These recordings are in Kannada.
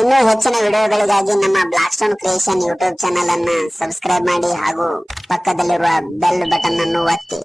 ಇನ್ನೂ ಹೆಚ್ಚಿನ ವಿಡಿಯೋಗಳಿಗಾಗಿ ನಮ್ಮ block stone creation YouTube channel ಅನ್ನು ಸಬ್ಸ್ಕ್ರೈಬ್ ಮಾಡಿ ಹಾಗೂ ಪಕ್ಕದಲ್ಲಿರುವ ಬೆಲ್ ಬಟನ್ ಅನ್ನು ಒತ್ತಿ.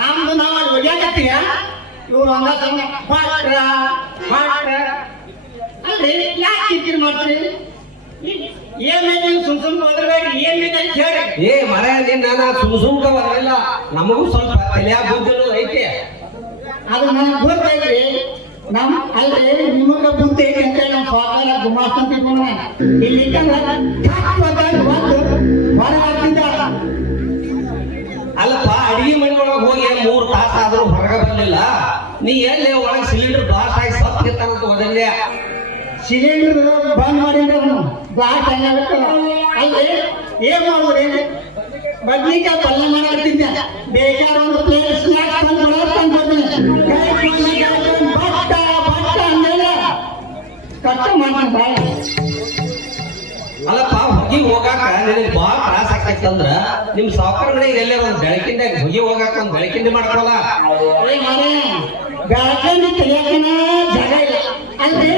ನಮ್ದು ನಾವು ಒಯ್ಯಾಕತ್ತೀಯ ಇವ್ರು ಒಂದ ಸಣ್ಣ ಪಾಟ್ರ ಅಲ್ರಿ ಯಾಕೆ ಕಿರಿಕಿರಿ ಮಾಡ್ತೀರಿ? ಏನ್ ಸುಮ್ ಹೋದ್ರಬೇಡಿ ಏನ್ ಹೇಳಿ. ಏ ಮರ ನಾನು ಸುಮ್ಕ ಬರಲಿಲ್ಲ, ನಮಗೂ ಸ್ವಲ್ಪ ತಲೆಯಾಗ ಬುದ್ಧಿನೂ ಐತೆ. ಅದು ನಮ್ಗೆ ಗೊತ್ತೈತ್ರಿ. ನಮ್ ಅಲ್ರಿ ನಿಮಗ ಬುದ್ಧಿ ಐತಿ ಅಂತ ನಮ್ಮ ಸ್ವಾಕಾರ ಗುಮಾಸ್ತಂತ ಇಲ್ಲಿ ಅಲ್ಲಪ್ಪ, ಅಡಿಗೆ ಮನೆ ಒಳಗೆ ಹೋಗಿ 3 ತಾಸು ಆದ್ರೂ ಹೊರಗೆ ಬರ್ಲಿಲ್ಲ. ನೀ ಎಲ್ಲಿ ಒಳಗೆ ಸಿಲಿಂಡರ್ ಬ್ಲಾಸ್ಟ್ ಆಗಿ ಸತ್ತಿರ್ತಾನಂತ ಹೋದಲ್ಲೇ. ಸಿಲಿಂಡರ್ ಬಂದ್ ಮಾಡಿದ್ರೆ ಬ್ಲಾಸ್ಟ್ ಆಗುತ್ತೆ. ಅಲ್ರಿ ಏನ್ ಮಾಡುದ್ರಿ? ಬದ್ನಿಕಾಯಿ ಪಲ್ಯ ಮಾಡಾಕ್ತಿದ್ದೆ, ಬೇಕಾದ್ರೆ ಒಂದು ಪ್ಲೇಟ್ ಸ್ನಾಕ್ಸ್ ತಂದ್ಕೊಡ್ತೀನಿ. ಕಷ್ಟ ಮಾಡ್ತೀನಿ ಬಾಯ್. ಅಲ್ಲಪ್ಪ, ಹೊಗಿ ಹೋಗಾಕ ನಿನಗೆ ಬಾಳ ತ್ರಾಸ ಆಕೈತಂದ್ರ ನಿಮ್ ಸಾವುಕಾರಗಳಿಗೆ ಎಲ್ಲೇ ಒಂದು ಬೆಳಕಿಂದ ಹೊಗಿ ಹೋಗಾಕ ಒಂದು ಬೆಳಕಿಂದ ಮಾಡ್ಕೊಲ್ಲ. ಬೆಳಕಂಡಿ ತೆಗಿಯಾಕನ ಜಾಗ ಇಲ್ಲ. ಅಲ್ರಿ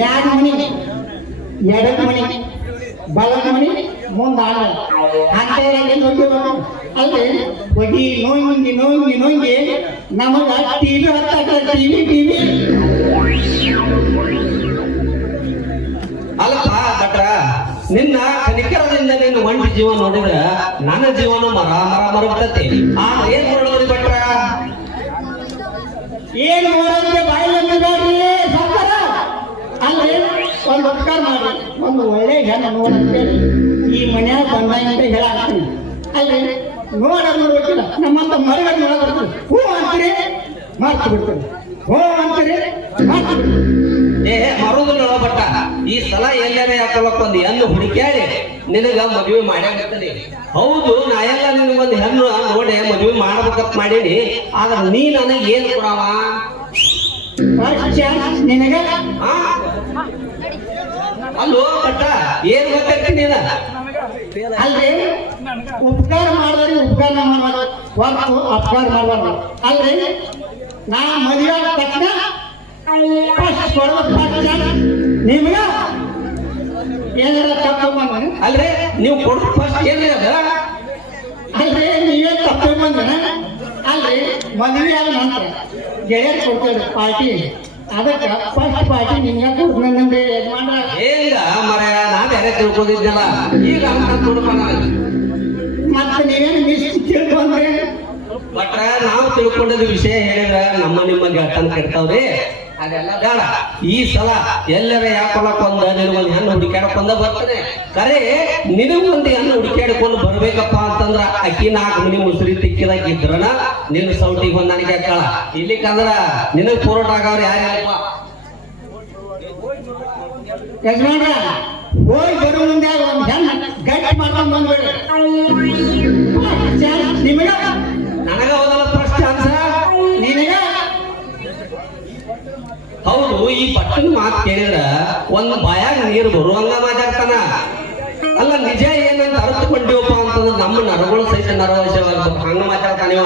ಮ್ಯಾಗ ಮನಿ, ಎಡದ ಮನಿ, ಬಲದ ಮನಿ, ಮುಂದ ಆಗ ಅಂತ ಹೋಗಿಬೇಕು. ಅಲ್ರಿ ಹೊಗಿ ನೋಂಗಿ ನಮಗ ಟಿವಿ ಹತ್ತಾಕ ಟಿವಿ ಅಲ್ಲಪ್ಪ ಭಟ್ರ, ನಿನ್ನ ಕನಿಕರದಿಂದ ನಿನ್ನ ಒಂಟಿ ಜೀವ ನೋಡಿದ್ರ ನನ್ನ ಜೀವನ ಮರ ಬರ್ತೈತಿ. ಆದ್ರೆ ಏನ್ ನೋಡಿದ್ರಿ ಭಟ್ರ? ಏನ್ ನೋಡೋದ್ರೆ ಬಾಯಿಲಂದಿದಾರಿ ಸರ್ಕಾರ. ಅಲ್ರಿ ಒಂದು ಉಪಕಾರ ಮಾಡಿ ಒಂದು ಒಳ್ಳೆ ಹೆಣ್ಣು ನೋಡಂತೇಳಿ ಈ ಮನ್ಯಾಗ ಬಂದಂತ ಹೇಳಾಕ್ತೀನಿ. ಅಲ್ರಿ ನೋಡ್ಬೇಕಿಲ್ಲ, ನಮ್ಮಂತ ಮರಗಳು ನೋಡಬರ್ತೀವಿ. ಹೂ ಅಂತೀರಿ ಮಾರ್ತು ಬಿಡ್ತೀವಿ, ಹೋ ಅಂತೀರಿ ಮಾರ್ತು ಬಿಡ್ತೀವಿ. ಏ ಮರುದಿಲ್ಲ ಬಟ್ಟ, ಈ ಸಲ ಎಲ್ಲಾರ ಯಾಕಲಕ್ಕ ಒಂದು ಹೆಣ್ಣು ಹುಡುಕ್ಯಾಡಿ ನಿನಗ ಮದುವೆ ಮಾಡ್ಯಾಗತ್ತದಿ. ಹೌದು, ನಾ ಎಲ್ಲ ನಿನಗೊಂದು ಹೆಣ್ಣು ನೋಡಿ ಮದುವೆ ಮಾಡ್ಬೇಕಂತ ಮಾಡೀನಿ. ಆದ್ರ ನೀ ನನಗೆ ಏನ್ ಕೊಡವ? ನಿನಗ ಅಲ್ಲೋ ಬಟ್ಟ, ಏನ್ ಗೊತ್ತಾಗ್ತಿ ನೀನ? ಅಲ್ರಿ ಉಪಕಾರ ಮಾಡಿದ್ರೆ ಉಪಕಾರ ಮಾಡ್ಬಾರ್ದು, ಹೊರತು ಅಪಕಾರ ಮಾಡ್ಬಾರ್ದು. ಅಲ್ರಿ ನಾ ಮದುವೆ ಆದ ತಕ್ಷಣ ನಿಮ್ಗ ಏನಾರ ತಪ್ಪ ಅಲ್ರಿ ನೀವು ಕೊಡ್ ಫಸ್ಟ್ ಏನ್ರಿ ಅದ? ಅಲ್ರಿ ನೀವೇ ತಪ್ಪ ಬಂದ. ಅಲ್ರಿ ಮದುವೆ ಆದ ನಂತರ ಗೆಳೆಯರ್ ಕೊಡ್ತೇವೆ ಪಾರ್ಟಿ, ಅದಕ್ಕೆ ಫಸ್ಟ್ ಪಾರ್ಟಿ ನಿಮ್ಗೆ ಕೊಡ್ತಂದ್ರೆ ಯಜಮಾನ್ರ ಏನಿಲ್ಲ ಮರ, ನಾ ಬೇರೆ ತಿಳ್ಕೊಂಡಿದ್ದಲ್ಲ. ಈಗ ಮತ್ತೆ ನೀವೇನು ಮಿಸ್ ತಿಳ್ಕೊಂಡ್ರಿ? ಬಟ್ರ ನಾವು ತಿಳ್ಕೊಂಡಿದ್ದ ವಿಷಯ ಹೇಳಿದ್ರ ನಮ್ಮ ನಿಮ್ಮ ಗೆಳತನ ಕೆಡ್ತಾವ್ರಿ. ಅದೆಲ್ಲ ಬೇಡ. ಈ ಸಲ ಎಲ್ಲರ ಯಾಕೊಳಕೊಂದ ನಿನಗೊಂದು ಹೆಣ್ಣು ಹುಡುಕ್ಯಾಡ್ಕೊಂಡ ಬರ್ತಾನೆ. ಕರೆ ನಿನಗೊಂದು ಹೆಣ್ಣು ಹುಡುಕ್ಯಾಡ್ಕೊಂಡು ಬರ್ಬೇಕಪ್ಪ ಅಂತಂದ್ರ ಅಕ್ಕಿ 4 ಮನಿ ಮುಸುರಿ ತಿಕ್ಕಿದಾಗ ಇದ್ರನ ನಿನ್ನ ಸೌಟಿಗೆ ಹೊಂದಾಣಿಕೆ ಹಾಕಳ. ಇಲ್ಲಿಕಂದ್ರ ನಿನಗ್ ಪೂರೋಟ ಆಗವ್ರು ಯಾರ್ಯಾರಪ್ಪ? ಯಜಮಾನ್ರ ಹೋಗಿ ಬರೋ ಮುಂದೆ ಒಂದು ಹೆಣ್ಣು ಗಟ್ಟಿ ಮಾಡ್ಕೊಂಡು ಬಂದ್ಬಿಡ್ರಿ. ನಿಮಗ ನನಗ ಹೋದಲ್ಲ ಫಸ್ಟ್ ಚಾನ್ಸ್. ನಿನಗ ಹೌದು, ಈ ಪಟ್ಟಣ ಮಾತು ಕೇಳಿದ್ರ ಒಂದ್ ಬಾಯಾಗ ನೀರು ಬರುವಂಗ ಮಾತಾಡ್ತಾನ. ಅಲ್ಲ ನಿಜ ಏನಂತ ಅರ್ಥಕೊಂಡಿವಪ್ಪ ಅಂತಂದ್ರೆ ನಮ್ಮ ನರಗಳು ಸಹಿತ ನರವಶವಾಗ್ಬೇಕು, ಹಂಗ ಮಾತಾಡ್ತಾನಿವ.